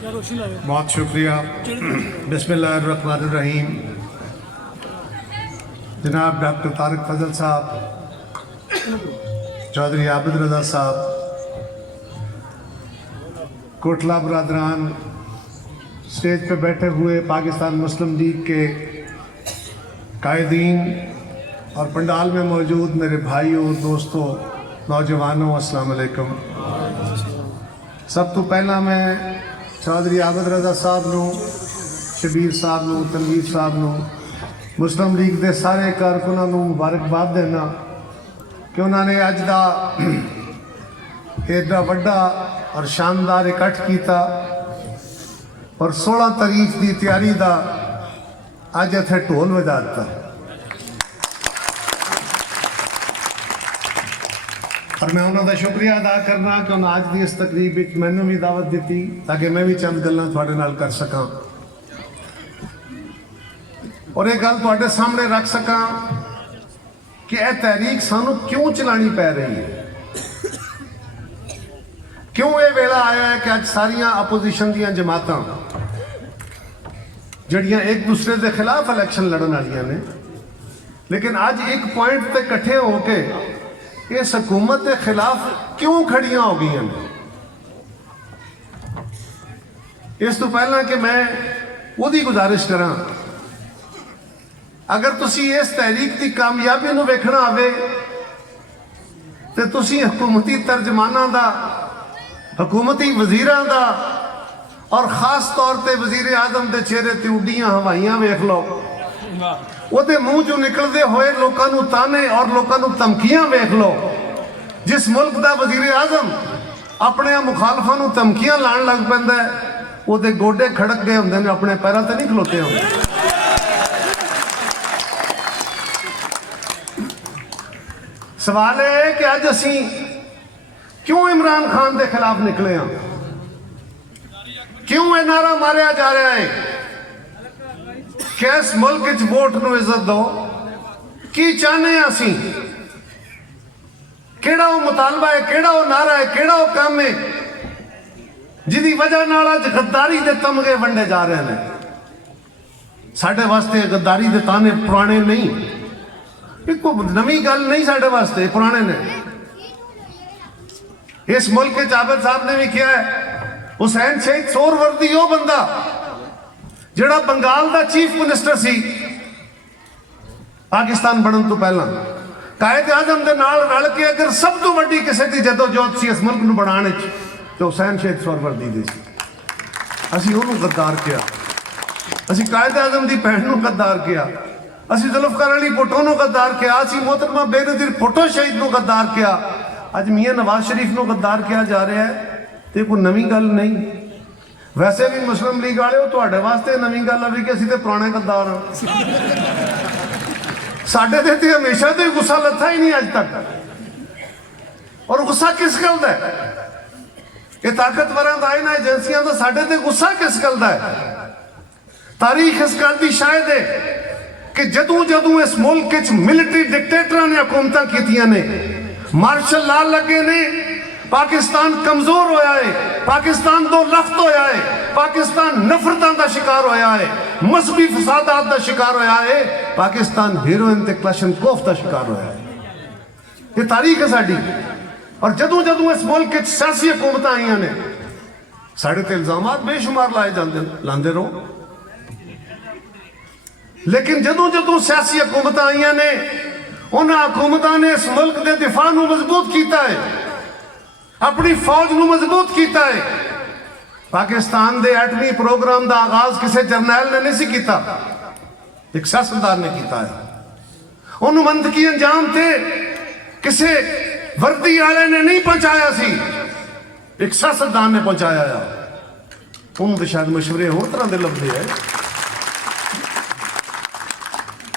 बहुत शुक्रिया। बिस्मिल्लाहिर्रहमानिर्रहीम। जनाब डॉक्टर तारिक फजल साहब, चौधरी आबिद रज़ा साहब, कोटला बरादरान, स्टेज पे बैठे हुए पाकिस्तान मुस्लिम लीग के कायदीन और पंडाल में मौजूद मेरे भाइयों, दोस्तों, नौजवानों, अस्सलाम वालेकुम। सब तो पहला मैं चौधरी आबिद रज़ा साहब नूं, शबीर साहब नूं, तनवीर साहब नूं, मुस्लिम लीग के सारे कारकुनां नूं मुबारकबाद देना कि उन्होंने अज का एडा वड्डा और शानदार इकट्ठ किया और 16 तारीख की तैयारी का अज इत्थे ढोल वजा दिता। और मैं उन्होंने शुक्रिया अदा करना कि उन्हें अज की इस तकरीब मैनू भी दावत दी ताकि मैं भी चंद गल्लां तुहाडे नाल कर सकां और ये गल तुहाडे सामने रख सकां कि यह तहरीक सानू क्यों चलानी पै रही है, क्यों ये वेला आया है कि अज सारियां अपोजिशन दीयां जमातां जड़ियां एक दूसरे के खिलाफ इलैक्शन लड़न वालियां ने, लेकिन अज एक पॉइंट ते इकट्ठे होके इस हुकूमत के खिलाफ क्यों खड़ियां हो गई हैं। इस तो पहला कि मैं वही गुजारिश करा, अगर तुसी इस तहरीक की कामयाबी नूं वेखना आवे तो तुसी हुकूमती तर्जमाना दा, हुकूमती वजीरां दा और खास तौर पर वजीर आजम के चेहरे ते उड्डियां हवाइयां वेख लो, ਉਹਦੇ ਮੂੰਹ ਚੋਂ ਨਿਕਲਦੇ ਹੋਏ ਲੋਕਾਂ ਨੂੰ ਤਾਨੇ और लोगों ਨੂੰ ਧਮਕੀਆਂ ਵੇਖ ਲਓ। जिस मुल्क का वजीर आजम अपने मुखालफां ਨੂੰ ਧਮਕੀਆਂ ਲਾਣ ਲੱਗ ਪੈਂਦਾ है, ਉਹਦੇ ਗੋਡੇ ਖੜਕ गए ਹੁੰਦੇ ਨੇ, अपने पैरों ਤੇ नहीं खलोते ਹੁੰਦੇ। सवाल है कि अज असी क्यों इमरान खान के खिलाफ निकले हाँ, क्यों यह नारा मारिया जा रहा है कि इस मुल्क वोट नूं इज्जत दो, की चाहते हैं असी, केड़ा वो मुतालबा है, केड़ा वो नारा है, केड़ा वो काम है जिहदी वजह नाल अज गद्दारी के तमगे वंडे जा रहे हैं। साडे वास्ते गद्दारी के ताने पुराने नहीं, एक नवी गल नहीं, साडे वास्ते पुराने ने। इस मुल्क के आबिद साहब ने भी किया है, हुसैन शहीद सोहरवर्दी वो बंदा जिहड़ा बंगाल का चीफ मिनिस्टर सी पाकिस्तान बनने तो पहला, कायद आजम के नाल रल के अगर सब तो वड्डी किसी की जदोजहद सी इस मुल्क नूं बनाने तो हुसैन शहीद सोहरवर्दी दी सी। असीं उहनूं गद्दार किया, असीं कायद आजम की भैन नूं गद्दार किया, असीं जुल्फकार अली भुट्टो नूं गद्दार किया, असीं मोहतरमा बेनज़ीर भुट्टो शहीद नूं गद्दार किया, अज मियां नवाज शरीफ नूं गद्दार किया जा रहा है। तो कोई नवी गल नहीं। वैसे भी मुस्लिम लीग वाले तुहाडे वास्ते नवी गल है कि असीं ते पुराने गद्दार हां। साडे ते हमेशा तो गुस्सा लथा ही नहीं अज तक। और गुस्सा किस गल दा है? ये ताकतवरां दा इन्हां एजेंसियां दा साडे ते गुस्सा किस गल दा है? तारीख इस गल दी शायद है कि जदों जदों इस मुल्क च मिलिटरी डिक्टेटरां ने हुकूमतां कीतियां ने, मार्शल लॉ लगे ने, पाकिस्तान कमजोर होया है, पाकिस्तान दो लफ्त होया है, पाकिस्तान नफरतों का शिकार होया है, मजहबी फसादात का शिकार होया है, पाकिस्तान हीरोइन ते क्लैशनकोफ का शिकार होया है। ये तारीख है साडी। और जदों जदों इस मुल्क च सियासी हुकूमत आईयां ने, साडे ते इल्जामात बेशुमार लाए जांदे लांदे रहो, लेकिन जदों जदों सियासी हुकूमत आईयां ने, उन्हां हुकूमतां ने इस मुल्क के दिफा नूं मजबूत किया है, अपनी फौज नूं मजबूत किया है। पाकिस्तान के एटमी प्रोग्राम का आगाज किसी जरनैल ने नहीं किया, एक सियासतदान ने किया है। उन्होंने मंतकी अंजाम थे किसी वर्दी वाले ने नहीं पहुंचाया सी, एक सियासतदान ने पहुंचाया है। उन्होंने शायद मशवरे होर तरह के लभदे है।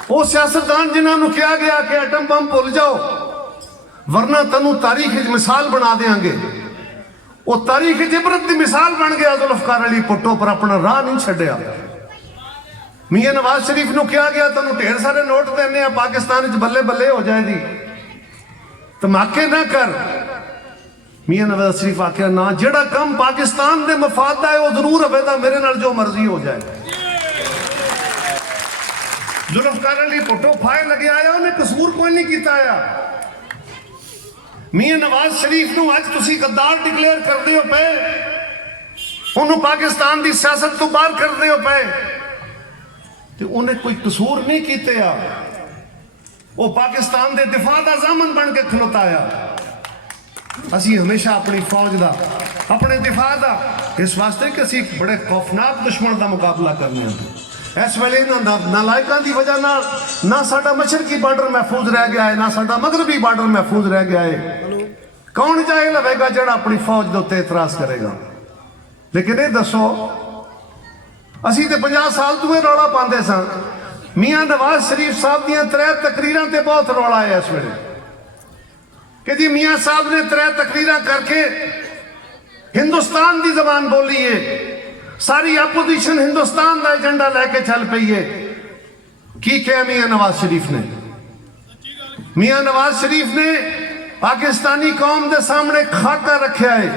वो सियासतदान जिन्होंने कहा गया कि एटम बम भुल जाओ वरना तनू तारीख मिसाल बना देंगे, वो तारीख इबरत की मिसाल बन गया। जुल्फकार अली भुट्टो पर अपना राह नहीं छड्डिया। मियां नवाज शरीफ को कहा गया तैनूं ढेर सारे नोट देने पाकिस्तान बल्ले बल्ले हो जाएगी, धमाके ना कर, मियां नवाज शरीफ आख्या ना, जेड़ा काम पाकिस्तान के मफाद का है वह जरूर होगा, मेरे नाल जो मर्जी हो जाए। जुल्फकार अली भुट्टो फाए लगे आया, उन्हें कसूर कोई नहीं किया आया। मियां नवाज शरीफ नूं अज तुसीं गद्दार डिक्लेयर करते हो पे, उन्होंने पाकिस्तान की सियासत तो बाहर करते हो पे, तो उन्हें कोई कसूर नहीं किया। वो पाकिस्तान के दिफा का जामन बन के खलोता आ। असी हमेशा अपनी फौज का, अपने दिफा का, इस वास्ते कि असी बड़े खौफनाक दुश्मन का मुकाबला करने हैं। इस वेले नालायकों की वजह ना साडा मशरकी बार्डर महफूज रह गया है, ना साडा मगरबी बार्डर महफूज रह गया है। कौन जाए लवेगा जड़ा अपनी फौज के उत्ते इतराज करेगा? लेकिन ये दसो, असी तो 50 साल तो रौला पाते सन। मियां नवाज शरीफ साहब दियां 3 तकरीरां ते बहुत रौला है इस वेले कि जी मियां साहब ने 3 तकरीरां करके हिंदुस्तान की जबान बोली है, सारी अपोजिशन हिंदुस्तान का एजेंडा लैके चल पई है। की कहा मियां नवाज शरीफ ने? मियां नवाज शरीफ ने पाकिस्तानी कौम के सामने खाका रखा है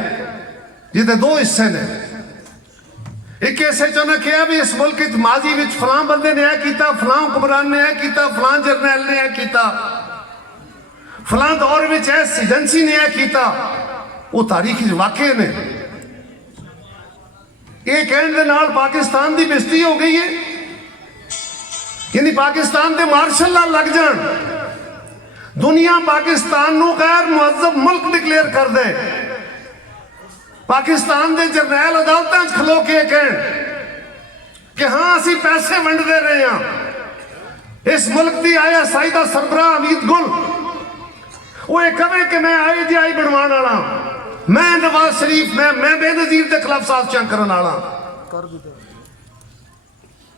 जिहदे 2 हिस्से ने। एक हिस्से च उन्हें कहा भी इस मुल्क माजी में फलां बंदे ने यह किया, फलां हुक्मरान ने यह किया, फलां जरनैल ने यह किया, फलां दौर में इस एजेंसी ने यह किया। वो तारीख वाकई ने ये कहने के नाल पाकिस्तान की बेइज्जती हो गई है। यानी पाकिस्तान के मार्शल ना लग जान, दुनिया पाकिस्तान को गैर मुहज्जब मुल्क डिक्लेयर कर दे, पाकिस्तान के जरनैल अदालत खलो के कह कि हाँ असी पैसे वंडते रहे हैं। इस मुल्क की ISI का सरबराह अमीद गुल वो ये कहे कि मैं IGI बनवाने वाला, मैं नवाज शरीफ मैं बेनजीर के खिलाफ साजिशां करने वाला,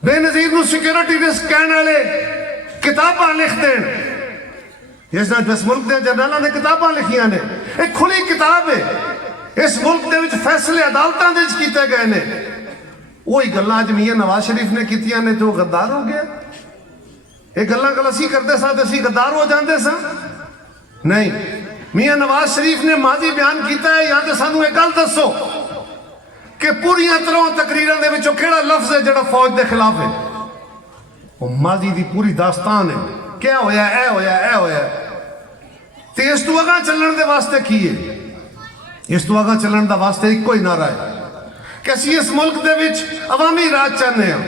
बेनजीर को सिक्योरिटी रिस्क कहने वाले किताबां लिख देन। जिस मुल्क के जरनैलों ने किताबां लिखिया ने, एक खुली किताब है। इस मुल्क के विच फैसले अदालतों के किए गए ने। वही गल्लां अज मियां नवाज शरीफ ने कीतियां ने तो गद्दार हो गया। ये गल्लां कल असीं करते सां ते असीं गद्दार हो जाते सां? नहीं, मियां नवाज शरीफ ने माजी बयान किया है। या तो सानू एक गल दसो कि पूरी 3 तकरीरां दे विचों किहड़ा लफ्ज है जिहड़ा फौज के खिलाफ है? वो माजी की पूरी दास्तान है, क्या होया, ऐ होया, ऐ होया। ते इस तो अगां चलण दे वास्ते की है? इस तो अगां चलण दा वास्ते इक्को ही नारा है कि असीं इस मुल्क दे विच अवामी राज चाहते हैं।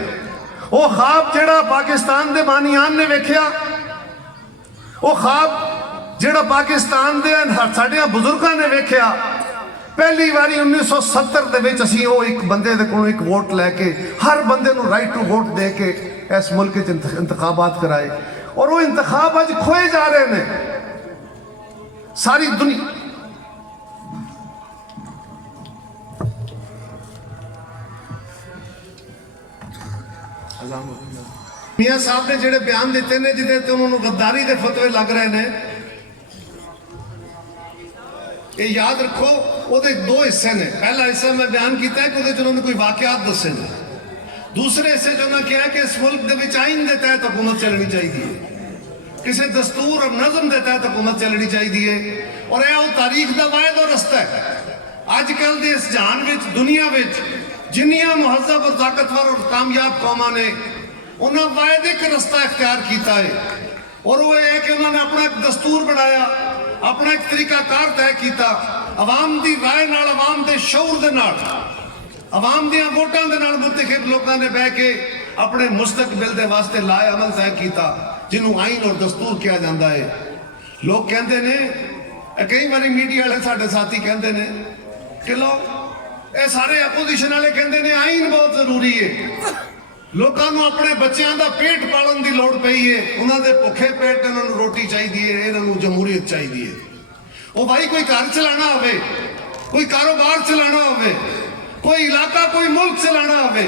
वो ख्वाब जिहड़ा पाकिस्तान के बानियान ने वेख्या, वो ख्वाब जिहड़ा पाकिस्तान के साडे बुजुर्गों ने वेख्या, पहली बारी 1970 दे विच असीं वो एक बंदे दे कोलों एक वोट लैके हर बंदे नूं राइट टू वोट दे के इस मुल्क च इंतखाबात कराए, और वो इंतखाब अज खोए जा रहे हैं। सारी दुनिया मियां साहब ने जिहड़े बयान दिते ने जिहदे ते उन्होंने गद्दारी के फतवे लग रहे हैं, ये याद रखो। ਉਹਦੇ 2 हिस्से ने। पहला हिस्सा मैं बयान किया कि ਉਹਦੇ ਚ उन्होंने कोई वाकयात दसे ने। दूसरे हिस्से च उन्होंने कहा कि इस मुल्क के विच आइन के तहत हुकूमत चलनी चाहिए, किसी दस्तूर और नज़म के तहत हुकूमत चलनी चाहिए, और यह तारीख का वायद और रस्ता है। अजकल के इस जहान में दुनिया में जिन्नियां मुहज़्ज़ब और ताकतवर और कामयाब कौमां ने उन्होंने वायद एक रस्ता इख्तियार किया है, और वो ये कि उन्होंने अपना एक दस्तूर बनाया, अपना एक तरीकाकार तय किया, अवाम की राय नाल, अवाम के शऊर दे नाल, अवाम दियां वोटां दे नाल मुंतखब लोगों ने बह के अपने मुस्तकबिल के वास्ते लाए अमल तय किया, जिन्होंने आइन और दस्तूर कहा जाता है। लोग कहते हैं, कई बार मीडिया वाले साडे साथी कहते हैं कि लोग ये सारे अपोजिशन वाले कहते हैं आइन बहुत जरूरी है, लोगों को अपने बच्चों का पेट पालन की लौड़ पई है, उन्होंने भुखे पेट उन्होंने रोटी चाहिए, इन्होंने जमहूरीयत चाहिए। वो भाई कोई घर चलाना हो, कोई कारोबार चलाना हो, कोई इलाका कोई मुल्क चलाना हो,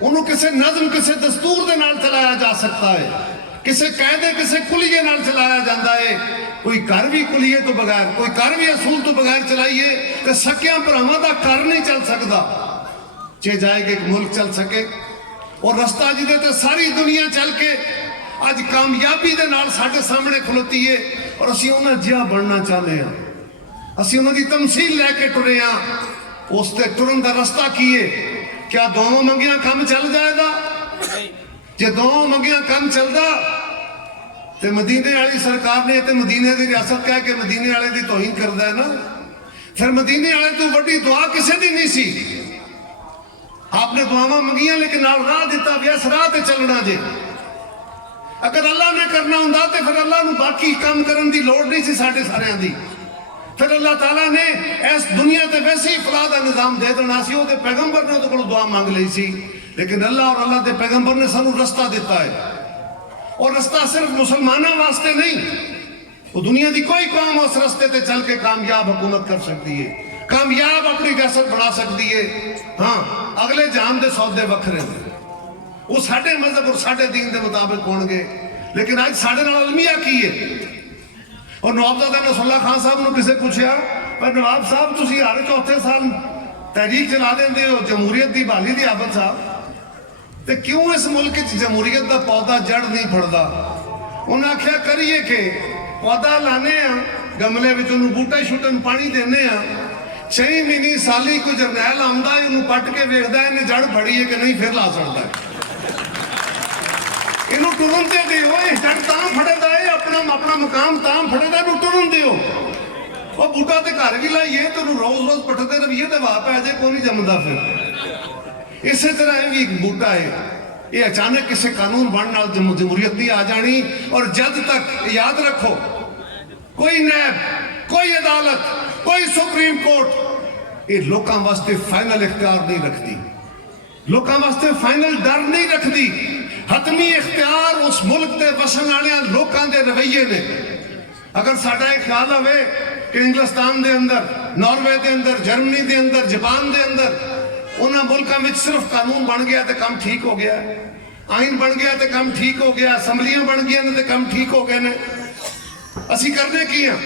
उन्होंने किसी नज़म किसी दस्तूर के नाल चलाया जा सकता है, किसी कायदे किसी कुलिये नाल चलाया जाता है। कोई घर भी कुलिये तो बगैर, कोई घर भी असूल तो बगैर चलाइए तो सकिया भरावां दा घर नहीं चल सकता। जे जाएगा एक मुल्क चल सके, और रस्ता जिदे ते सारी दुनिया चल के अज कामयाबी दे नाल साडे सामने खलोती है, और असीं उन्हां जिहा बनना चाहते हैं। ਅਸੀਂ ਉਹਨਾਂ ਦੀ ਤਮਸੀਲ ਲੈ ਕੇ ਟੁਰੇ ਆ। ਉਸ ਤੇ ਤੁਰਨ ਦਾ ਰਸਤਾ ਕੀ ਹੈ? ਕਿਆ ਦੋਵਾਂ ਮੰਗੀਆਂ ਕੰਮ ਚੱਲ ਜਾਏਗਾ? ਜੇ ਦੋਵਾਂ ਮੰਗੀਆਂ ਕੰਮ ਚੱਲਦਾ ਤੇ ਮਦੀਨੇ ਵਾਲੀ ਸਰਕਾਰ ਨੇ ਤੇ ਮਦੀਨੇ ਦੀ ਰਿਆਸਤ ਕਹਿ ਕੇ ਮਦੀਨੇ ਵਾਲੇ ਦੀ ਤੋਹੀਨ ਕਰਦਾ ਹੈ ਨਾ, ਫਿਰ ਮਦੀਨੇ ਵਾਲੇ ਤੋਂ ਵੱਡੀ ਦੁਆ ਕਿਸੇ ਦੀ ਨਹੀਂ ਸੀ। आपने दुआवां मंगियां लेकिन नाल राह दिता भी इस राह ते चलना जे। अगर अल्लाह ने करना हुंदा ते फिर अल्लाह नूं बाकी काम करन दी लोड़ नहीं सी साडे सारियां दी। फिर अल्लाह ताला ने इस दुनिया ते वैसे ही फलाह दा निजाम दे देना सी। ओहदे पैगंबर ने ओहदे कोलों दुआ मंग लई सी, लेकिन अल्लाह और अल्लाह दे पैगंबर ने सानू रस्ता दिता है। और रस्ता सिर्फ मुसलमानों वास्ते नहीं, वो दुनिया की कोई कौम उस रस्ते ते चल के कामयाब हुकूमत कर सकती है, कामयाब अपनी रियासत बना सकती है। हाँ, अगले जान दे सौदे वखरे ने, वो साडे मजहब और साडे दीन के मुताबिक होणगे। लेकिन अज साडे नाल अलमिया की है। और नवाबजादा नसरुल्लाह खान साहब ने किसी पूछा, पर नवाब साहब तुसीं हर चौथे साल तहरीक चला देंदे हो जमहूरीयत की बहाली की आबद साहब, तो क्यों इस मुल्क जमहूरीयत का पौधा जड़ नहीं फड़ता? उन्हें आख्या करिए कि पौधा लाने गमले में, उन्होंने बूटे शूटे में पानी देने 6 महीने साली कोई जरनैल आंदा है, उन्होंने पट के वेखदा है इन्हें जड़ फड़ी है कि नहीं, फिर ला सकता है। इनू टुरन ते दिओ, जड़ तां फड़ेदा है, अपना मकाम तां फड़ेदा, इनू टुरन दिओ। वो बूटा ते घर भी लाइए तो रोज रोज पटते रहिए तो वाह पै जाए, कोई नहीं जमदा। फिर इस तरह भी एक बूटा है, ये अचानक किसी कानून बनने नाल जमहूरियत नहीं आ जानी। और जब तक याद रखो, कोई नैब, कोई अदालत, कोई सुप्रीम कोर्ट ये लोगों वास्ते फाइनल इख्तियार नहीं रखती, लोगों वास्ते फाइनल डर नहीं रखती। हतमी इख्तियार उस मुल्क के वसन वाले लोगों के रवैये ने। अगर साडा यह ख्याल हो कि इंग्लिस्तान के अंदर, नॉर्वे के अंदर, जर्मनी के अंदर, जापान के अंदर उन्होंने मुल्कों में सिर्फ कानून बन गया तो काम ठीक हो गया, आइन बन गया तो काम ठीक हो गया, असम्बलियां बन गई तो काम ठीक हो गए ने, असी करने की हाँ?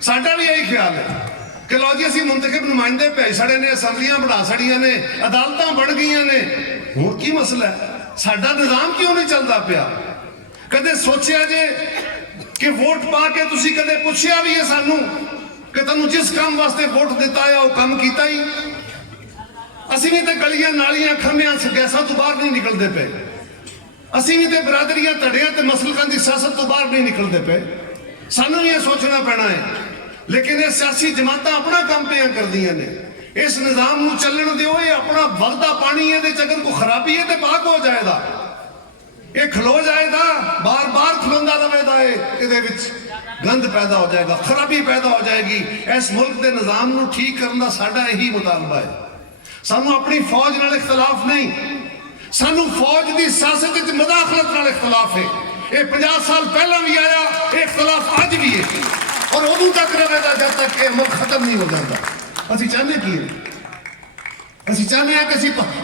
साडा भी यही ख्याल है कि लो जी असी मुंतखब नुमाइंदे भेज छड़े ने, असम्बलियां बढ़ा छड़ियां ने, अदालतां बन गई ने, हुण की मसला है? साडा निजाम क्यों नहीं चलता पिया? कदे सोचिया जे कि वोट पा के तुसी कदे पुछया भी है सानू कि तुहानू जिस काम वास्ते वोट दिता है वह काम कीता ही? असी भी तो गलियां नालियां खंभियां गैसां तो बाहर नहीं निकलते पे, असी भी तो बरादरियां धड़ियां ते मसलकां दी सियासत तो बाहर नहीं निकलते पे। सानू ये सोचना पैना है। लेकिन ये सियासी जमातां अपना काम पे करदियां ने। इस निजाम नूं चलण दिओ, ये अपना वगदा पानी है, अगर कोई खराबी है तो पाक हो जाएगा, ये खलो जाएगा, बार बार खलोंदा रहेगा, ये गंद पैदा हो जाएगा, खराबी पैदा हो जाएगी। इस मुल्क के निजाम नूं ठीक करना साडा यही मुतालबा है। सानू अपनी फौज नाल इख्तलाफ नहीं, सानू फौज की सियासत विच मुदाखलत नाल इख्तलाफ है। ये 50 साल पहला भी आया, ये इख्तलाफ अज भी है और उदों तक रहेगा जब तक ये मुल्क खत्म नहीं हो जाता। असीं चाहते की है? असीं चाहते हैं कि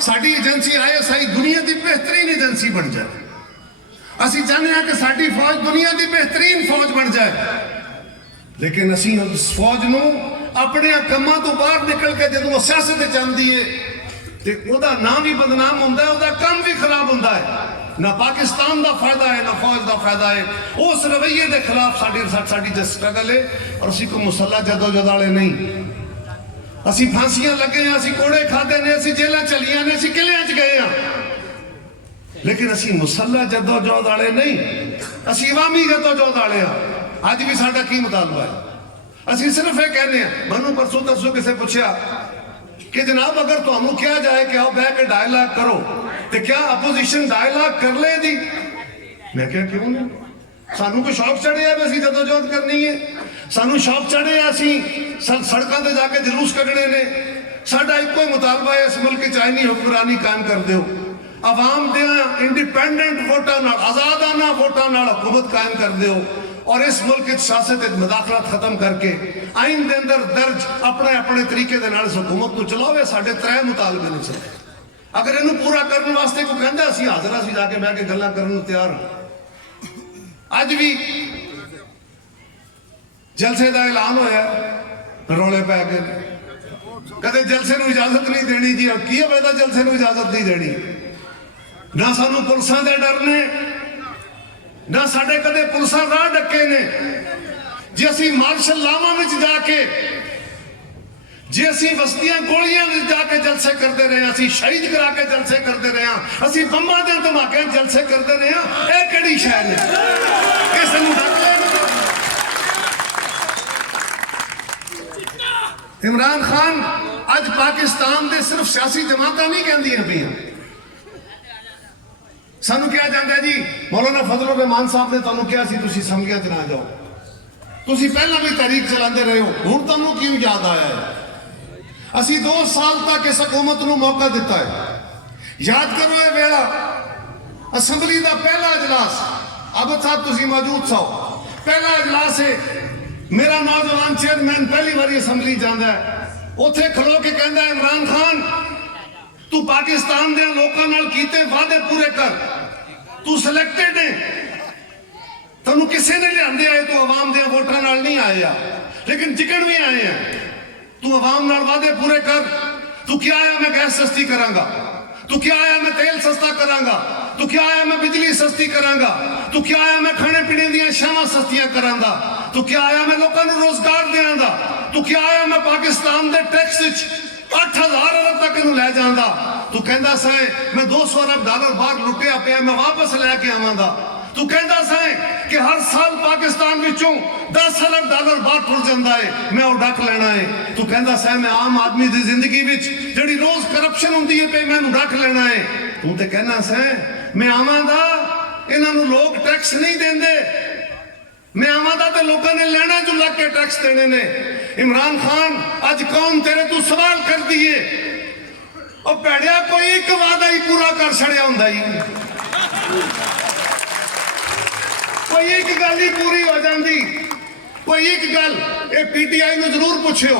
साडी एजेंसी ISI दुनिया की बेहतरीन एजेंसी बन जाए। असीं चाहते हैं कि साडी फौज दुनिया की बेहतरीन फौज बन जाए। लेकिन असीं उस फौज नूं अपने कामां तो बाहर निकल के जदों सियासत चाहती है तो वह नाम भी बदनाम होता है, वह काम भी खराब होता है। ना पाकिस्तान का फायदा है, ना फौज का फायदा है। उस रवैये के खिलाफ साडी जो स्ट्रगल है। और असीं कोई मुसल्ला जदोजहद वाले नहीं, असीं फांसियां लगे हैं, असीं कोड़े खाते ने, असीं जेलां चलियां ने, असीं किलियां च गए हैं, लेकिन असीं मुसल्ला जदोजहद वाले नहीं, असीं इवामी जदोजहद वाले हाँ। अज भी साडा की मुतालबा है? असीं सिर्फ ये कहने हैं। मैनूं परसों तरसों किसी पूछा कि जनाब अगर तुहानूं कहा जाए कि आओ बह के डायलॉग करो तो क्या अपोजिशन डायलॉग कर लेगी? मैं क्या क्यों नहीं? सानू कोई शौक चढ़े असीं जदोजहद करनी है, सानू शौक चढ़े असीं सड़कों पर जाके जलूस कढ़ने ने। साडा इको ही मुतालबा है इस मुल्क च आईनी हुक्मरानी कायम कर दो, आवाम दे इंडिपेंडेंट वोटां नाल, आजादाना वोटां नाल हुकूमत कायम कर दो और इस मुल्क की सियासत मुदाखलत खत्म करके आइन के अंदर दर्ज अपने अपने तरीके के नाल हुकूमत को चलाओ। साढ़े 3 मुतालबे ने सर। अगर इन्हू पूरा करने वास्ते कोई कहता असीं हाज़र असीं जाके बह के गल्लां करन नूं तैयार हां। अज भी जलसे का ऐलान होया, रौले पै गए, कदे जलसे नूं इजाजत नहीं देनी जी, की वजह जलसे नूं इजाजत नहीं देनी? ना सानू पुलिसां दे डर ने, ना साडे कदे पुलिसां राह डके ने। जे असीं मार्शल लावां विच जाके जे असी बस्तियां गोलियां में जाके जलसे करते रहे, असी शहीद करा के जलसे करते रहे, असी बंबां दे धमाके जलसे करते रहे, ये केड़ी शै ने? ये सानू ढक लेगा। इमरान खान अज पाकिस्तान दे सिर्फ सियासी जमातां नहीं कहंदियां पईयां, सानू क्या जाता है जी मौलाना फजल रहमान साहब ने तुहानू कहा सी तुसीं असैंबलियां च ना जाओ, तुसीं पहलां भी तहरीक चलाते रहे हो, हुण तुहानू क्यों याद आया है? असी 2 साल तक इस हुकूमत नू मौका दिता है। याद करो ये वेला असैंबली का पहला इजलास, आबद साहब तुसीं मौजूद सो, पहला इजलास है, मेरा नौजवान चेयरमैन पहली बारी असैंबली जाता है, उत्थे खलो के कहता है इमरान खान तू पाकिस्तान दे लोकां नाल कीते वादे पूरे कर, तू सिलेक्टेड है, तेनू किसी ने लियांदे आए, तू आवाम दे वोटां नाल नहीं आया, लेकिन जिकण भी आए हैं, तू आवाम नाल वादे पूरे कर। तू क्या आया मैं गैस सस्ती करांगा, तू क्या आया मैं तेल सस्ता करांगा, तू क्या आया मैं बिजली सस्ती करांगा, तू क्या आया मैं खाने पीने दी शावां सस्तियां करांगा, तू क्या आया मैं लोकां नू रोजगार देंगा, तू क्या आया मैं पाकिस्तान दे टैक्स विच 8000 अरब तक इनू लै जांदा, तू कहंदा सै मैं 200 अरब डॉलर बाहर लुटिया पिया मैं वापस लैके आवांगा, तू कहंदा सै कि हर साल पाकिस्तान विचों 10 अरब डॉलर बाहर टुर जांदा है मैं वो डक लेना है, तू कहंदा सै मैं आम आदमी दी जिंदगी विच जिहड़ी रोज करप्शन हुंदी है पे मैनू डक लेना है, तू ते कहना सै मैं आवांगा इन्हां नू लोग टैक्स नहीं देंदे, मैं आवांगा ते लोकां ने लैना जो लग के टैक्स देने ने। इमरान खान अज कौन तेरे तू सवाल कर दिए, और भैड़िया कोई एक वादा ही पूरा कर छड़िया हुंदा ही, कोई एक गल ही पूरी हो जाती, कोई एक गल ये पीटीआई में जरूर पूछियो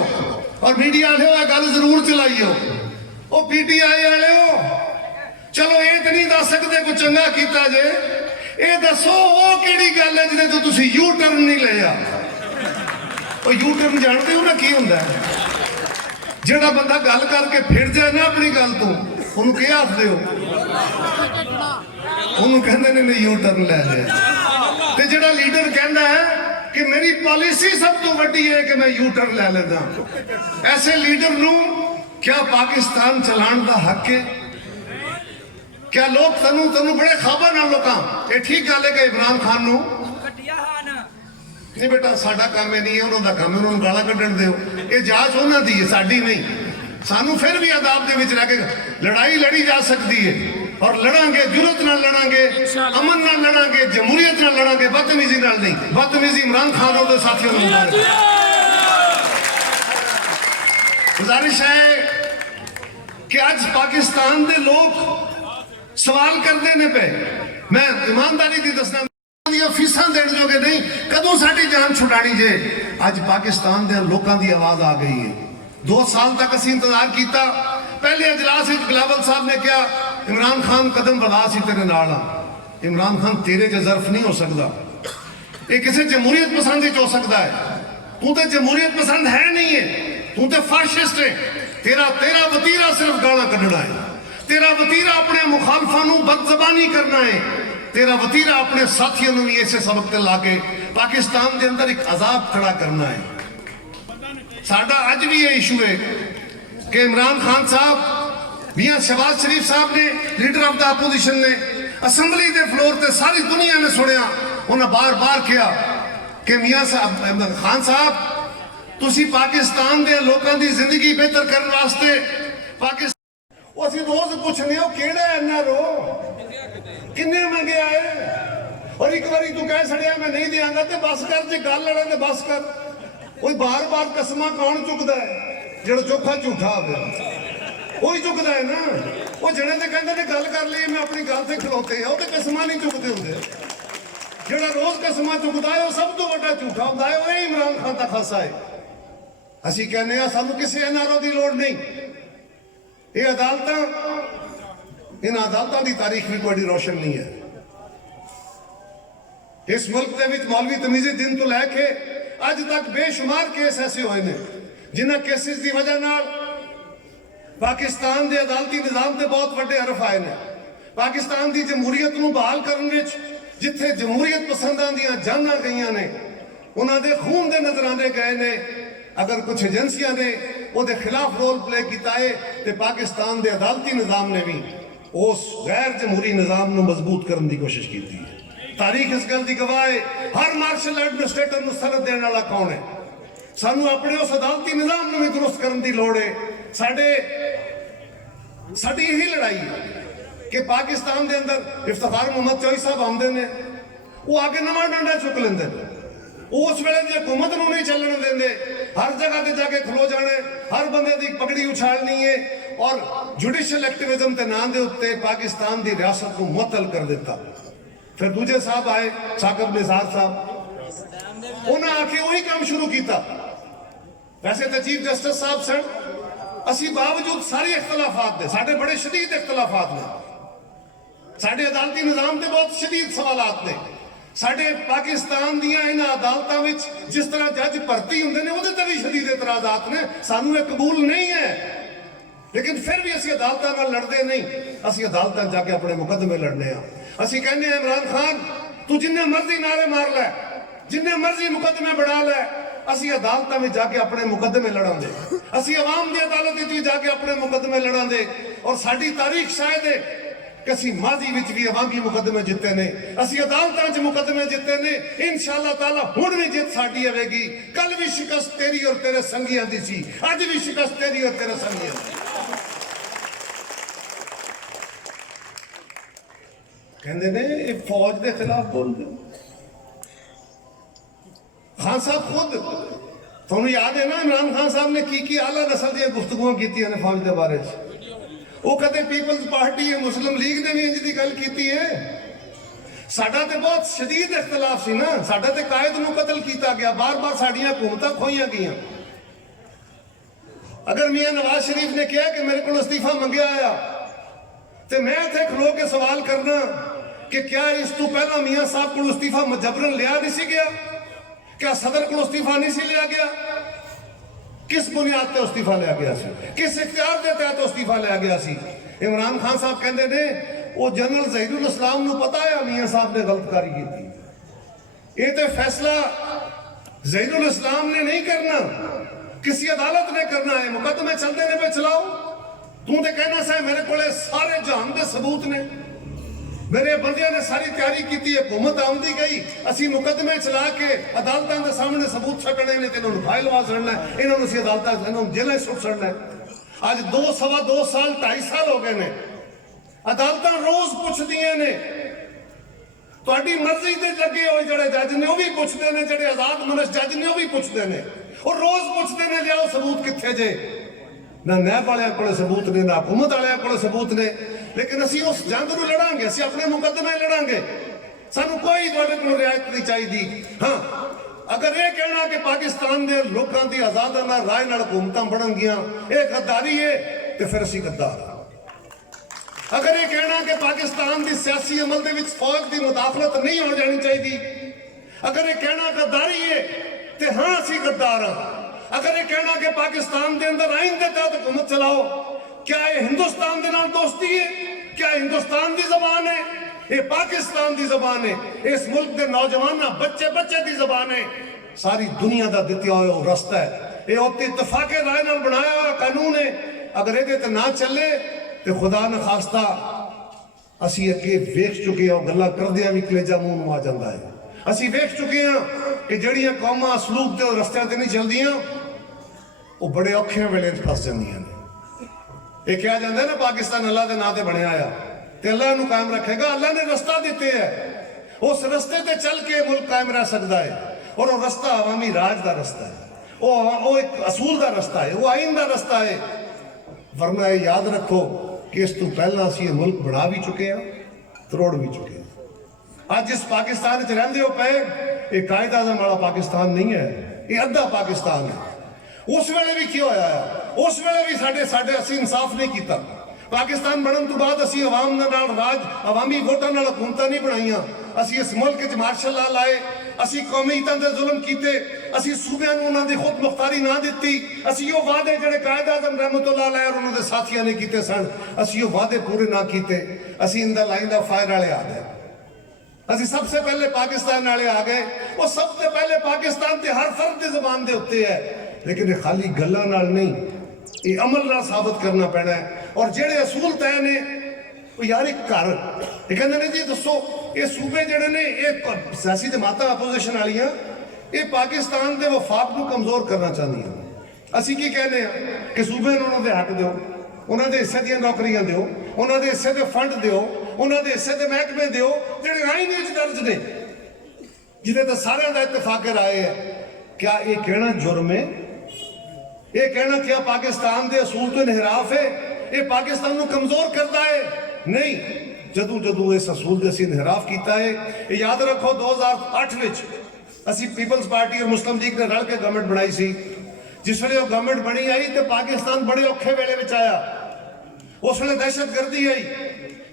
और मीडिया वाले हो गल जरूर चलाइयो, ओ पीटीआई वाले हो चलो ये तो नहीं दस सकते कोई चंगा किया जे, ये दसो वो केड़ी गल है जिहदे तो तुसीं यू टर्न नहीं लिया। ਉਹ ਯੂ ਟਰਨ ਜਾਣਦੇ ਹੋ ਨਾ ਕੀ ਹੁੰਦਾ ਹੈ, ਜਿਹੜਾ ਬੰਦਾ ਗੱਲ ਕਰਕੇ ਫਿਰ ਜਾਏ ਨਾ ਆਪਣੀ ਗੱਲ ਤੋਂ ਉਹਨੂੰ ਕੀ ਆਖਦੇ ਹੋ, ਉਹਨੂੰ ਕਹਿੰਦੇ ਨੇ ਯੂ ਟਰਨ ਲੈ ਲਿਆ। ਤੇ ਜਿਹੜਾ ਲੀਡਰ ਕਹਿੰਦਾ ਹੈ ਕਿ ਮੇਰੀ ਪਾਲਿਸੀ ਸਭ ਤੋਂ ਵੱਡੀ ਹੈ ਕਿ ਮੈਂ ਯੂ ਟਰਨ ਲੈ ਲੈਂਦਾ, ਐਸੇ ਲੀਡਰ ਨੂੰ क्या पाकिस्तान चलाने का हक है? क्या लोग तनु बड़े खाबा नाल लोकां ये ठीक गल है कि इमरान खान नू नहीं बेटा साडा काम है नहीं है, उन्होंने काम है उन्होंने गाला कढ़न दिओ, ये जांच उन्होंने दी है साडी नहीं, सानू फिर भी अदाब दे विच रह के लड़ाई लड़ी जा सकती है और लड़ांगे, जुरत नाल लड़ांगे, अमन नाल लड़ांगे, जमहूरियत नाल लड़ांगे, बदतमीजी नाल नहीं। बदतमीजी इमरान खान और साथियों ने गुजारिश है कि आज पाकिस्तान दे लोग सवाल करते ने पे, मैं ईमानदारी दी दसना फीसा देने जोगे नहीं, कदों साडी जान छुड़ानी जे, अज पाकिस्तान दे लोकां दी आवाज आ गई है। 2 साल तक असीं इंतजार किया, पहले इजलास विच बिलावल साहब ने कहा इमरान खान कदम बढ़ा सी तेरे नाल, इमरान खान तेरे च ज़र्फ नहीं हो सकता, ये किसी जमहूरियत पसंद हो सकता है, तू तो जमहूरियत पसंद है नहीं है, तू तो फाशिस्ट है, तेरा वतीरा सिर्फ गाला कढ़ना है, तेरा वतीरा अपने मुखालफां नूं बदज़बानी करना है, तेरा वतीरा अपने साथियों ने भी ऐसे सबक ते लाके पाकिस्तान के अंदर एक अजाब खड़ा करना है। साडा अज भी ये इशू है कि इमरान खान साहब मियां शहबाज शरीफ साहब ने लीडर ऑफ द अपोजिशन ने असैंबली के फ्लोर ते सारी दुनिया ने सुनिया, उन्हें बार बार कहा कि मियां साहब खान साहब तुसी पाकिस्तान के लोगों की जिंदगी बेहतर करने वास्ते पाकिस्तान असीं रोज पूछने हो केड़ा एनआरओ किन्ने मंगया है, और एक बारी तू कह छड़िया मैं नहीं देंगा तो बस कर, जे गल लड़ा तो बस कर। कोई बार बार कसमां कौन चुकता है, जो चोखा झूठा हो वही चुकता है ना, वो जने तो कहते ने गल कर ली मैं अपनी गल से खलोते हैं, वो तो कसमां नहीं चुकते होंगे, जो रोज कसमां चुकता है वो सब तो बड़ा झूठा होता है, वही इमरान खान का खासा है। असीं कहने सानू किसी एनआरओ की लोड़ नहीं, ये अदालत इन अदालतों की तारीख भी बड़ी रोशन नहीं है। इस मुल्क के विच मौलवी तमीजी दिन तो लैके अज तक बेशुमार केस ऐसे हुए हैं जिन्होंने केसिस की वजह नाल पाकिस्तान के अदालती निजाम से बहुत बड़े हरफ आए हैं। पाकिस्तान की जमहूरीयत को बहाल करने जिथे जमहूरीयत पसंदा दी जाना गई ने, उन्होंने खून के नजराने गए ने, अगर कुछ एजेंसियां ने ਉਹਦੇ ਖਿਲਾਫ ਰੋਲ ਪਲੇ ਕੀਤਾ ਹੈ ਤੇ ਪਾਕਿਸਤਾਨ ਦੇ ਅਦਾਲਤੀ ਨਿਜ਼ਾਮ ਨੇ ਵੀ ਉਸ ਗੈਰ ਜਮਹੂਰੀ ਨਿਜ਼ਾਮ ਨੂੰ ਮਜ਼ਬੂਤ ਕਰਨ ਦੀ ਕੋਸ਼ਿਸ਼ ਕੀਤੀ ਹੈ। ਤਾਰੀਖ ਇਸ ਗੱਲ ਦੀ ਗਵਾਹ ਹੈ, ਹਰ ਮਾਰਸ਼ਲ ਐਡਮਿਨਿਸਟ੍ਰੇਟਰ ਨੂੰ ਸਨਦ ਦੇਣ ਵਾਲਾ ਕੌਣ ਹੈ? ਸਾਨੂੰ ਆਪਣੇ ਉਸ ਅਦਾਲਤੀ ਨਿਜ਼ਾਮ ਨੂੰ ਵੀ ਦਰੁਸਤ ਕਰਨ ਦੀ ਲੋੜ ਹੈ। ਸਾਡੀ ਇਹੀ ਲੜਾਈ ਹੈ ਕਿ ਪਾਕਿਸਤਾਨ ਦੇ ਅੰਦਰ ਇਫਤਖਾਰ ਮੁਹੰਮਦ ਚੌਈ ਸਾਹਿਬ ਆਉਂਦੇ ਨੇ, ਉਹ ਆ ਕੇ ਨਵਾਂ ਡੰਡਾ ਚੁੱਕ ਲੈਂਦੇ ਨੇ, ਉਸ ਵੇਲੇ ਦੀ ਹਕੂਮਤ ਨੂੰ ਨਹੀਂ ਚੱਲਣ ਦਿੰਦੇ, ਹਰ ਜਗ੍ਹਾ ਤੇ ਜਾ ਕੇ ਖਲੋ ਜਾਣੇ, ਹਰ ਬੰਦੇ ਦੀ ਪਗੜੀ ਉਛਾਲਣੀ ਹੈ ਔਰ ਜੁਡੀਸ਼ੀਅਲ ਐਕਟਿਵਿਜ਼ਮ ਦੇ ਨਾਂ ਦੇ ਉੱਤੇ ਪਾਕਿਸਤਾਨ ਦੀ ਰਿਆਸਤ ਨੂੰ ਮੁਅੱਤਲ ਕਰ ਦਿੱਤਾ। ਫਿਰ ਦੂਜੇ ਸਾਹਿਬ ਆਏ, ਸਾਕਬ ਨਿਸਾਰ ਸਾਹਿਬ, ਉਹਨਾਂ ਆ ਕੇ ਉਹੀ ਕੰਮ ਸ਼ੁਰੂ ਕੀਤਾ। ਵੈਸੇ ਤਾਂ ਚੀਫ ਜਸਟਿਸ ਸਾਹਿਬ ਸਨ, ਅਸੀਂ ਬਾਵਜੂਦ ਸਾਰੇ ਇਖਤਲਾਫਾਤ ਦੇ, ਸਾਡੇ ਬੜੇ ਸ਼ਦੀਦ ਇਖਤਲਾਫਾਤ ਨੇ, ਸਾਡੇ ਅਦਾਲਤੀ ਨਿਜ਼ਾਮ ਤੇ ਬਹੁਤ ਸ਼ਦੀਦ ਸਵਾਲਾਤ ਨੇ, ਸਾਡੇ ਪਾਕਿਸਤਾਨ ਦੀਆਂ ਇਹਨਾਂ ਅਦਾਲਤਾਂ ਵਿੱਚ ਜਿਸ ਤਰ੍ਹਾਂ ਜੱਜ ਭਰਤੀ ਹੁੰਦੇ ਨੇ ਉਹਦੇ ਤੇ ਵੀ ਸ਼ਦੀਦ ਇਤਰਾਜ਼ਾਤ ਨੇ, ਸਾਨੂੰ ਇਹ ਕਬੂਲ ਨਹੀਂ ਹੈ। ਲੇਕਿਨ ਫਿਰ ਵੀ ਅਸੀਂ ਅਦਾਲਤਾਂ ਨਾਲ ਲੜਦੇ ਨਹੀਂ, ਅਸੀਂ ਅਦਾਲਤਾਂ ਜਾ ਕੇ ਆਪਣੇ ਮੁਕੱਦਮੇ ਲੜਨੇ ਆ। ਅਸੀਂ ਕਹਿੰਦੇ ਆ ਇਮਰਾਨ ਖਾਨ ਤੂੰ ਜਿੰਨੇ ਮਰਜ਼ੀ ਨਾਰੇ ਮਾਰ ਲੈ, ਜਿੰਨੇ ਮਰਜ਼ੀ ਮੁਕੱਦਮੇ ਬਣਾ ਲੈ, ਅਸੀਂ ਅਦਾਲਤਾਂ ਵਿੱਚ ਜਾ ਕੇ ਆਪਣੇ ਮੁਕੱਦਮੇ ਲੜਾਂਗੇ, ਅਸੀਂ ਆਵਾਮ ਦੀ ਅਦਾਲਤ ਵਿੱਚ ਜਾ ਕੇ ਆਪਣੇ ਮੁਕੱਦਮੇ ਲੜਾਂਗੇ। ਔਰ ਸਾਡੀ ਤਾਰੀਖ ਸ਼ਾਇਦ ਹੈ ਕਿ ਅਸੀਂ ਮਾਜ਼ੀ ਵਿੱਚ ਵੀ ਅਵਾਮੀ ਮੁਕੱਦਮੇ ਜਿੱਤੇ ਨੇ, ਅਸੀਂ ਅਦਾਲਤਾਂ 'ਚ ਮੁਕੱਦਮੇ ਜਿੱਤੇ ਨੇ। ਇਨਸ਼ਾਅੱਲਾ ਤਾਲਾ ਹੁਣ ਵੀ ਜਿੱਤ ਸਾਡੀ ਆਵੇਗੀ। ਕੱਲ ਵੀ ਸ਼ਿਕਸਤ ਤੇਰੀ ਔਰ ਤੇਰੇ ਸੰਗੀਆਂ ਦੀ ਸੀ, ਅੱਜ ਵੀ ਸ਼ਿਕਸਤ ਤੇਰੀ ਔਰ ਤੇਰੇ ਸੰਗੀਆਂ ਦੀ। ਕਹਿੰਦੇ ਨੇ ਇਹ ਫੌਜ ਦੇ ਖਿਲਾਫ ਬੋਲਦੇ। ਖਾਨ ਸਾਹਿਬ ਖੁਦ, ਤੁਹਾਨੂੰ ਯਾਦ ਹੈ ਨਾ ਇਮਰਾਨ ਖਾਨ ਸਾਹਿਬ ਨੇ ਕੀ ਆਲਾ ਨਸਲ ਦੀਆਂ ਗੁਫ਼ਤਗੂਆਂ ਕੀਤੀਆਂ ਨੇ ਫੌਜ ਦੇ ਬਾਰੇ 'ਚ। ਉਹ ਕਦੇ ਪੀਪਲਜ਼ ਪਾਰਟੀ ਹੈ, ਮੁਸਲਿਮ ਲੀਗ ਨੇ ਵੀ ਇੰਜ ਦੀ ਗੱਲ ਕੀਤੀ ਹੈ। ਸਾਡਾ ਤੇ ਬਹੁਤ ਸ਼ਦੀਦ ਇਖਤਲਾਫ ਸੀ ਨਾ, ਸਾਡਾ ਤੇ ਕਾਇਦ ਨੂੰ ਕਤਲ ਕੀਤਾ ਗਿਆ, ਬਾਰ-ਬਾਰ ਸਾਡੀਆਂ ਹਕੂਮਤਾਂ ਖੋਈਆਂ ਗਈਆਂ। ਅਗਰ ਮੀਆਂ ਨਵਾਜ਼ ਸ਼ਰੀਫ ਨੇ ਕਿਹਾ ਕਿ ਮੇਰੇ ਕੋਲ ਅਸਤੀਫਾ ਮੰਗਿਆ ਆਇਆ ਤੇ ਮੈਂ ਇੱਥੇ ਖਲੋ ਕੇ ਸਵਾਲ ਕਰਨਾ ਕਿ ਕਿਆ ਇਸ ਤੋਂ ਪਹਿਲਾਂ ਮੀਆਂ ਸਾਹਿਬ ਕੋਲ ਅਸਤੀਫਾ ਜਬਰਨ ਲਿਆ ਨਹੀਂ ਸੀ ਗਿਆ? क्या सदर को इस्तीफा नहीं सी लिया गया? किस बुनियाद पे इस्तीफा लिया गया सी? किस इख्तियार के तहत इस्तीफा लिया गया सी? इमरान खान साहब कहते ने वो जनरल ज़हीरुल इस्लाम नूं पता है मियां साहब ने गलतकारी की थी। ये तो फैसला ज़हीरुल इस्लाम ने नहीं करना, किसी अदालत ने करना है। मुकदमे चलते ने पे चलाओ, तू तो कहना सा मेरे को सारे जहान के सबूत ने, मेरे बंदियां ने सारी तैयारी की, हुकूमत आउंदी गई, असी मुकदमे चला के अदालतों के सामने सबूत छकने ने ते इन्होंने फाइल वा छड़ना है, इन्होंने असी अदालत इन्होंने जेलें सुट छड़ना है। अज 2 सवा 2 साल 2.5 साल हो गए ने, अदालतां रोज पुछदियां ने, तुहाडी मर्जी ते लगे होए जेड़े जज ने वो भी पुछदे ने, जेड़े आजाद मनस जज ने वो भी पुछदे ने, और रोज पुछदे ने लियाओ सबूत कित्थे जे। ना नैब वालियां कोल सबूत ने, ना हुकूमत वालियां कोल सबूत ने। लेकिन असी उस जंग नूं लड़ांगे, असी अपने मुकदमे लड़ांगे, सानू कोई तुहाडे कोल रियायत नहीं चाहिदी। हाँ, अगर ये कहना कि पाकिस्तान के लोगों की आजादाना राय नाल हुकूमतां बननगियां ये गद्दारी है, तो फिर असी गद्दार। अगर ये कहना कि पाकिस्तान की सियासी अमल दे विच फौज की मुदाखलत नहीं हो जानी चाहिए, अगर ये कहना गद्दारी है, तो हाँ असी गद्दार हाँ। अगर ये कहना कि पाकिस्तान के अंदर आइन के तहत हुकूमत चलाओ, क्या ये हिंदुस्तान के नाल दोस्ती है? क्या हिंदुस्तान की जबान है? ये पाकिस्तान की जबान है, इस मुल्क के नौजवान बच्चे बच्चे की जबान है, सारी दुनिया का दिता हुआ रस्ता है, ये इतफाके राय नाल बनाया हुआ कानून है। अगर ये ना चले तो खुदा न खास्ता असी अगे वेख चुके हैं, गल्लां करदियां भी कलेजा मूंह नूं आ जांदा है। असी वेख चुके हैं कि जड़ियां कौमां असलूब के रस्तियां ते नहीं चलदियां, वो बड़े औखे वेले फस जांदियां ने। ये कहा जाता है ना पाकिस्तान अल्लाह के नाम से बनया आया, तो अल्लाह नूं कायम रखेगा, अल्लाह ने रस्ता दिते है, उस रस्ते ते चल के मुल्क कायम रह सकता है। और वो रस्ता अवामी राज का रस्ता है, वो एक असूल का रस्ता है, वो आइन का रस्ता है। वरना ये याद रखो कि इस तो पहला असीं मुल्क बना भी चुके हैं, तरोड़ भी चुके हैं। अज जिस पाकिस्तान च रहिंदे हो पे, ये कायद आज़म वाला पाकिस्तान नहीं है, ये अद्धा पाकिस्तान है। उस वेले भी क्या होया है, उस वेले भी साडे असीं इंसाफ नहीं किया। पाकिस्तान बनने तो बाद असीं अवाम दे नाल राज, अवामी वोटां नाल हुकूमतां नहीं बनाईयां। असीं इस मुल्क च मार्शल लॉ लाए, असीं कौमी हितां ते जुल्म कीते, असीं सूबियां नूं उन्हां दी खुद मुख्तारी ना दित्ती, असीं वो वादे जिहड़े कायद आज़म रहमतुल्लाह अलैह और उन्हां दे साथियां ने कीते सन, असीं वो वादे पूरे ना कीते। असीं in the line of fire वाले आ गए, असीं सबसे पहले पाकिस्तान वाले आ गए। वो सबसे पहले पाकिस्तान ते हर फर्द दी ज़बान दे उत्ते है, लेकिन ये खाली गल्लां नाल नहीं, ये अमल नाल साबित करना पैना है। और जेड़े असूल तय ने यार एक घर ये कहते ने जी दसो ये सूबे जेड़े ने ये सियासी जमातां अपोजिशन वालियां ये पाकिस्तान के वफाक को कमजोर करना चाहदियां। असी की कहने कि सूबे नूं उन्हां दे हक दिओ, उन्हां दे हिस्से दी नौकरियां दिओ, उन्हां दे हिस्से दे फंड दिओ, उन्हां दे हिस्से दे महकमे दिओ जेड़े आईन विच दर्ज ने, जिहदे ते सारिआं दा इत्तफाक राय है। क्या ये कहना जुर्म है? ये कहना क्या पाकिस्तान के असूल तो इनहराफ है? ये पाकिस्तान को कमजोर करता है? नहीं। जदों जदों इस असूल के असीं इनहराफ किया है, ये याद रखो 2008 विच असीं पीपल्स पार्टी और मुस्लिम लीग ने रल के गवर्नमेंट बनाई सी। जिस वे गवर्नमेंट बनी आई तो पाकिस्तान बड़े औखे वेले विच आया। उस वे दहशतगर्दी आई,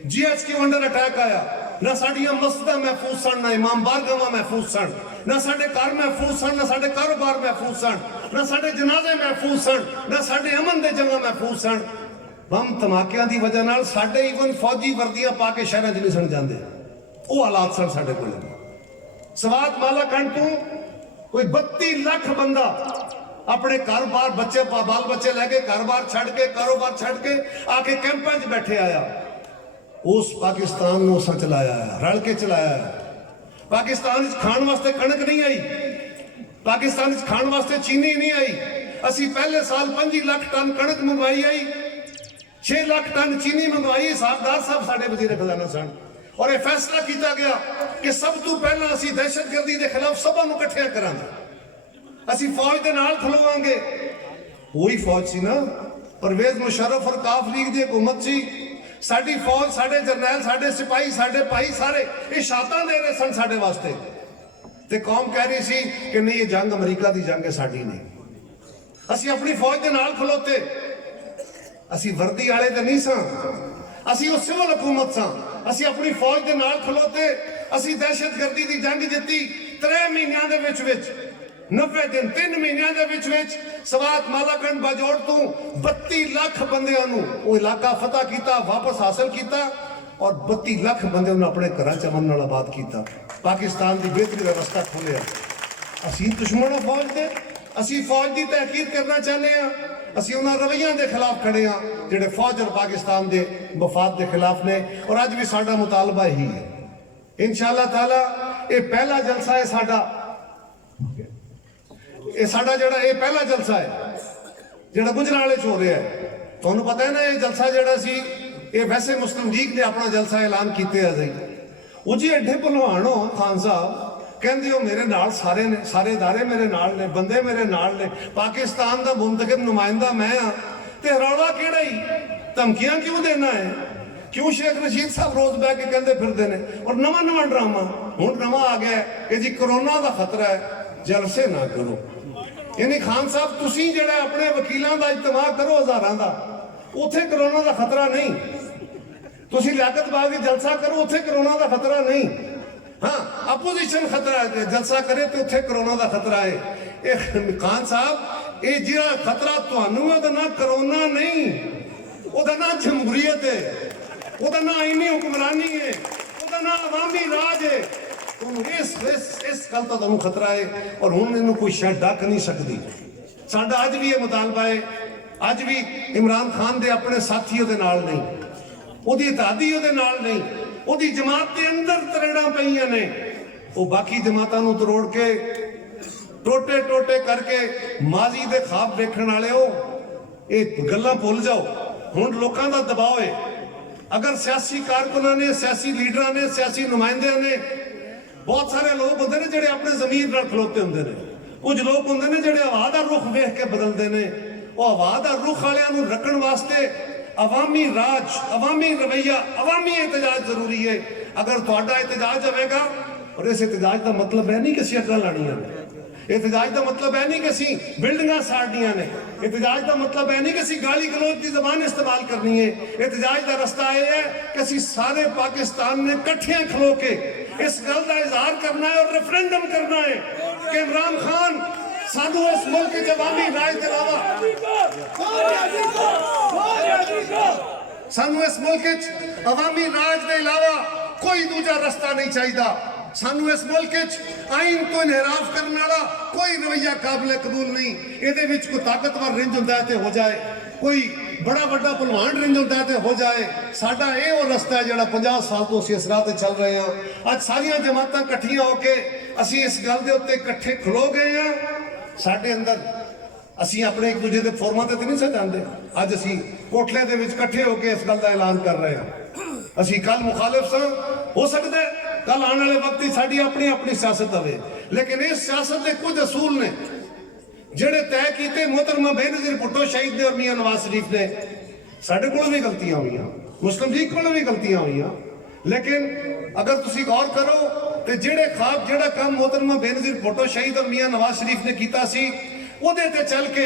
GHQ अंडर अटैक आया। ना साडियां मस्जिदां महफूज सन, ना इमाम बारगाहां महफूज सन, ना साडे घर महफूज सन, ना साडे कारोबार महफूज सन, ना साडे जनाजे महफूज सन, ना साडे अमन दे जगह महफूज सन। बम धमाकियां दी वजह नाल साडे इवन फौजी वर्दियां पा के शहरां च नहीं सन जांदे। वो हालात सन साडे कोल। सवात मालाकंड तो कोई 32 लाख बंदा अपने घर बार बच्चे बाल बच्चे लैके घर बार छड़ के कारोबार छड़ के आके कैंपां च बैठे आया। उस पाकिस्तान को असां चलाया है, रल के चलाया है। पाकिस्तान खाण वास्ते कणक नहीं आई, पाकिस्तान खाण वास्ते चीनी नहीं आई। असी पहले साल 25 लाख टन कणक मंगवाई आई, 6 लाख टन चीनी मंगवाई। हिसाबदार साहब साडे वजीर खजाना सन और यह फैसला किया गया कि सब तो पहला असी दहशतगर्दी के खिलाफ सबा नूं इकट्ठिया करांगे, असी फौज के नाल खलोवांगे। वही फौज सी ना परवेज मुशर्रफ और काफ लीग की हुकूमत सी। साडी फौज, साडे जरनैल, साडे सिपाही, साडे भाई सारे ये शातां दे रहे सन साडे वास्ते। ते कौम कह रही सी कि नहीं ये जंग अमरीका की जंग है, साडी नहीं। असी अपनी फौज के नाल खलोते, असी वर्दी वाले तो नहीं सां, असी वो सिविल हुकूमत सां। असी अपनी फौज के नाल खलोते, असी दहशतगर्दी की जंग जीती। 3 महीनों के विच 90 दिन 3 महीनों के विच सवात मालाकंड बाजोड़ तो 32 लाख बंदियां नूं वो इलाका फतह किया, वापस हासिल किया और 32 लाख बंदे उन्हें अपने घर च अमन नाल आबाद किया। पाकिस्तान की बेहतरी व्यवस्था खोलिया। असी दुश्मन फौज के, असी फौज की तहकीर करना चाहते हैं। असी उन्होंने रवैयों के खिलाफ खड़े हाँ जोड़े फौज और पाकिस्तान के मफाद के खिलाफ ने। और अज भी साडा मुतालबा ही है इंशाअल्लाह ताला। ये पहला जलसा है साडा, ये साडा जोड़ा ये पहला जलसा है जोड़ा गुजराले च हो रहा है। तुहानूं पता है ना ये जलसा जोड़ा सी ये वैसे मुस्लिम लीग ने अपना जलसा ऐलान किया है। वो जी एडे भलवान हो खान साहब, कहते हो मेरे नाल सारे ने, सारे इदारे मेरे नाल ने, बंदे मेरे नाल ने, पाकिस्तान का मुंतखब नुमाइंदा मैं हाँ, तो रौला केड़ा ही, धमकियां क्यों देना है? क्यों शेख रशीद साहब रोज बह के कहते फिरते हैं? और नवा नवा ड्रामा हुण नवा आ गया कि जी कोरोना का खतरा है, जलसे ना करो। यानी खान साहब तुसीं जिहड़ा अपने वकीलों का इज्तमा करो हज़ारां दा, उत्थे कोरोना का खतरा नहीं। तुसीं लियाकत बाग के जलसा करो, उत्थे कोरोना का खतरा नहीं। हाँ अपोजिशन खतरा है, जलसा करे तो उत्थे कोरोना का खतरा है। ये खान साहब ये जिहड़ा खतरा तुहानूं है, ना कोरोना नहीं, उहदा ना जमहूरीयत है, उहदा ना आईनी हुक्मरानी है, उहदा ना अवामी राज है। इस गल तो तुहानूं खतरा है और हुण इहनूं कोई शै ढक नहीं सकती। साडा अज भी ये मुतालबा है, अज भी इमरान खान दे अपने साथी उहदे नाल नहीं, उहदी इत्तेहादी उहदे नाल नहीं, उहदी जमात के अंदर तरेड़ां पईयां ने। वो बाकी जमातां नूं तरोड़ के टोटे टोटे करके माजी दे ख्वाब देखण वाले हो, ये गल्लां भुल जाओ। हुण लोकां दा दबाव है। अगर सियासी कारकुनां ने, सियासी लीडरां ने, सियासी नुमाइंदियां ने, बहुत सारे लोग होंदे ने जिहड़े अपने ज़मीर नाल खलोते होंदे ने, कुछ लोग होंदे ने जिहड़े हवा दा रुख वेख के बदलदे ने। वो हवा दा रुख वालियां नूं रखण वास्ते अवामी राज, अवामी रवैया, अवामी एहतजाज जरूरी है। अगर तुहाडा एहतजाज होवेगा, और इस एहतजाज का मतलब है नहीं कि असीं अग्गां लाणीआं ने, एहतजाज का मतलब है नहीं कि असीं बिल्डिंगां साड़नियां ने, एहतजाज का मतलब है नहीं कि असीं गाली गलोच की जबान इस्तेमाल करनी है। एहतजाज का रस्ता यह है कि असीं सारे पाकिस्तान ने इकट्ठे खलो के इस गल का इजहार करना है और रेफरेंडम करना है कि इमरान खान सानू इस मुल्क च अवामी राज के अलावा, सानू इस मुल्क च अवामी राज के अलावा कोई दूजा रास्ता नहीं चाहिए। सानू इस मुल्क आइन तो इनहराफ करने वाला कोई रवैया काबिल कबूल नहीं। ये कोई ताकतवर रिंज होंदा है तो हो जाए, कोई बड़ा बड़ा भलवान रिंज होता है तो हो जाए। साडा ये वो रस्ता है जिहड़ा 50 साल तो असीं इस राह ते चल रहे हैं। अज सारियां जमातां इकट्ठियां होके असीं इस गल दे उत्ते इकट्ठे खलो गए हैं। साडे अंदर असीं अपने एक दूजे दे फोरमां ते नहीं जांदे। अज असीं कोठले दे विच इकट्ठे होके इस गल दा ऐलान कर रहे हैं। असीं कल मुखालिफ सां, हो सकदा है कल आने वाले वक्त साडी अपनी अपनी सियासत होवे, लेकिन इस सियासत के कुछ असूल ने ਜਿਹੜੇ तय किए मोहतरमा बेनज़ीर भुट्टो शहीद ने और मियां नवाज शरीफ ने। साढ़े को भी गलतियां हुई, मुस्लिम लीग को भी गलतियां हुई, लेकिन अगर तुम गौर करो तो जेड़े खाब जेड़ा काम मोहतरमा बेनज़ीर भुट्टो शहीद और मियां नवाज शरीफ ने किया सी उहदे ते चल के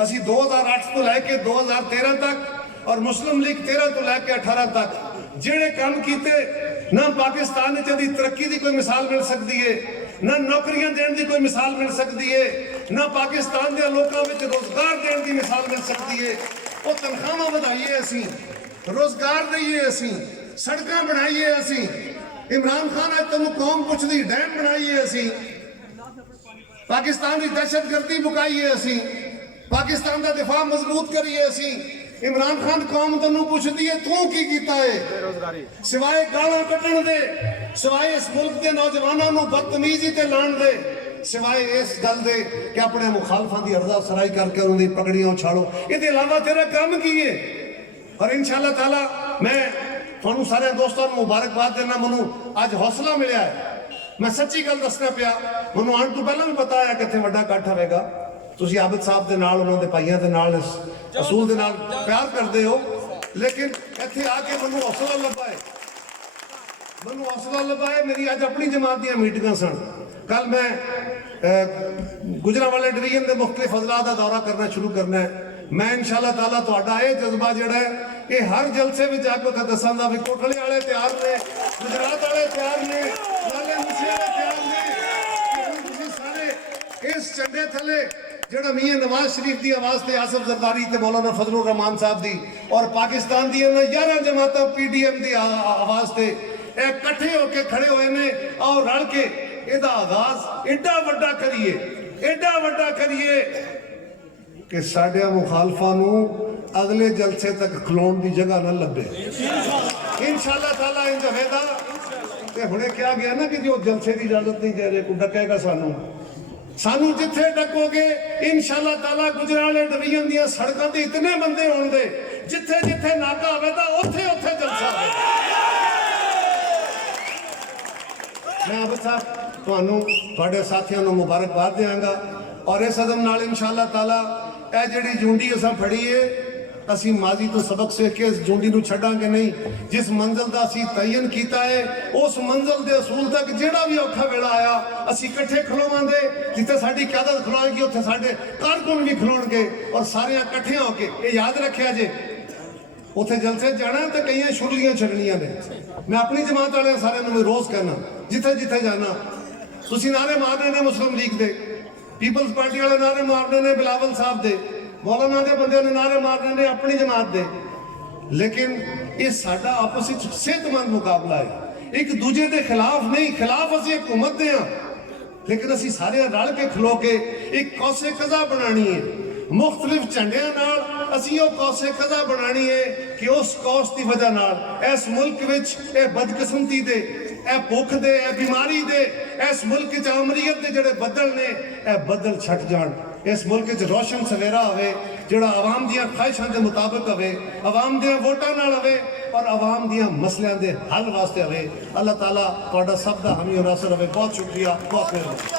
असी 2008 तो लैके 2013 तक और मुस्लिम लीग 13 तो लैके 18 तक जेड़े काम किए ना पाकिस्तान की तरक्की की कोई मिसाल मिल सकती है, ना नौकरियां देने की कोई मिसाल मिल सकती है, ना पाकिस्तान के लोगों में रोजगार देने की मिसाल मिल सकती है। वो तनख्वाहां बढ़ाइए असी, रोजगार दईए असी, सड़कां बनाइए असी, इमरान खान आज तुम कौम पुछदी डैम बनाइए असी, पाकिस्तान की दहशतगर्दी मुकाइए असी, पाकिस्तान का दिफा मजबूत करिए असी। इमरान खान कौम तेनू पुछदी है तू की कीता है, सिवाय गालां कट्टण दे, सिवाय इस मुल्क के नौजवानों को बदतमीजी ते लाण दे, सिवाय इस गल दे कि अपने मुखालफां दी अर्जा सराई करके उन्होंने पगड़ियां उछालो, इसके अलावा तेरा काम की है। और इंशाअल्लाह ताला मैं तुहानू सारे दोस्तों को मुबारकबाद देना। मैनू अज हौसला मिलिया है, मैं सच्ची गल दसना पिया। मैनू आने तो पहला भी पता है कि इत्थे वड्डा इकट्ठ होवेगा। तुसीं आबिद साहब दे नाल उन्हां दे भाइयां दे नाल इस असूल दे नाल प्यार करते हो, लेकिन इत्थे आके मैनू हौसला लभा है, मैनू हौसला लभा है। मेरी अज अपनी जमात दी मीटिंगां सन। कल मैं गुजरांवाले डिवीजन के मुख्तलिफ अजला का दौरा करना शुरू करना है। मैं इंशाअल्लाह ताला तुहाडा ये जज्बा जिहड़ा है ये हर जलसे में जाके दसांगा भी कोटले वाले तैयार ने, गुजरात वाले तैयार ने, नाले मूसे वाले तैयार ने। तुसीं सारे इस झंडे थले जिहड़ा मियां नवाज शरीफ की आवाज़ से आसफ जरदारी ते मौलाना फजलुर रहमान साहब की और पाकिस्तान दी 11 जमातां PDM की आवाज़ से इकट्ठे होके खड़े हुए ने और रल के ਇਹਦਾ आगाज एडा वड्डा करिए, एडा वड्डा करिए कि साढ़े मुखालफा अगले जलसे तक खलोण की जगह न लभे। इंशाअल्लाह ताला इंज होवेगा। ते हुणे क्या गया ना कि जो जलसे की इजाजत नहीं दे रहे, कोई डकेगा सानू, सानू जिथे डकोगे इंशाअल्लाह ताला गुजरांवाले डिवीजन दी सड़कों ते इतने बंदे होणगे जिथे जिथे नाका होवेगा उथे उथे जलसा होवेगा। मैं आबिद साहब तुहानू तुहाडे साथियों को मुबारकबाद देंगा और इस कदम नाल इंशाअल्लाह ताला यह जिहड़ी जूंडी असां फड़ी है असी माजी तो सबक सीख के इस जूंडी नूं छड्डांगे नहीं। जिस मंजिल का असी तयन किया है उस मंजिल के असूल तक जिहड़ा भी औखा वेला आया असी इकट्ठे खलोवांगे। जिथे साडी क़यादत खलोएगी उत्थे साडे कारकुन भी खलोणगे और सारे इकट्ठे होके ये याद रखिया जे उत्थे जलसे जाना तो कई शुरलियां छड़नियां ने। मैं अपनी जमात वाले सारे भी रोज़ कहना जिथे जिथे जाना तुसीं नारे मारने ने मुस्लिम लीग दे, पीपल्स पार्टी वाले नारे मारने ने बिलावल साहब दे, मौलाना के बंदे ने नारे मारने ने अपनी जमात दे, लेकिन ये साडा आपस में सेहतमंद मुकाबला है। एक दूजे के खिलाफ नहीं, खिलाफ असी हुकूमत दे हां, लेकिन असी सारे रल के खलो के एक कौसे कज़ा बनानी है। मुख्तलिफ झंडियां नाल असी वो कौसे कज़ा बनानी है कि उस कौस की वजह नाल इस मुल्क विच ये बदकिस्मती दे, ए भुख दे, ए बीमारी दे, इस मुल्क च अमरीयत के जिहड़े बदल ने ए बदल छट जाण। इस मुल्क च रोशन सवेरा होवे जिहड़ा आवाम दियां ख्वाहिशां दे मुताबिक होवे, आवाम दियां वोटां नाल होवे और आवाम दियां मसलियां दे हल वास्ते होवे। अल्लाह ताला तुहाडा सब दा हामी और असर होवे। बहुत शुक्रिया, बहुत मेहरबानी।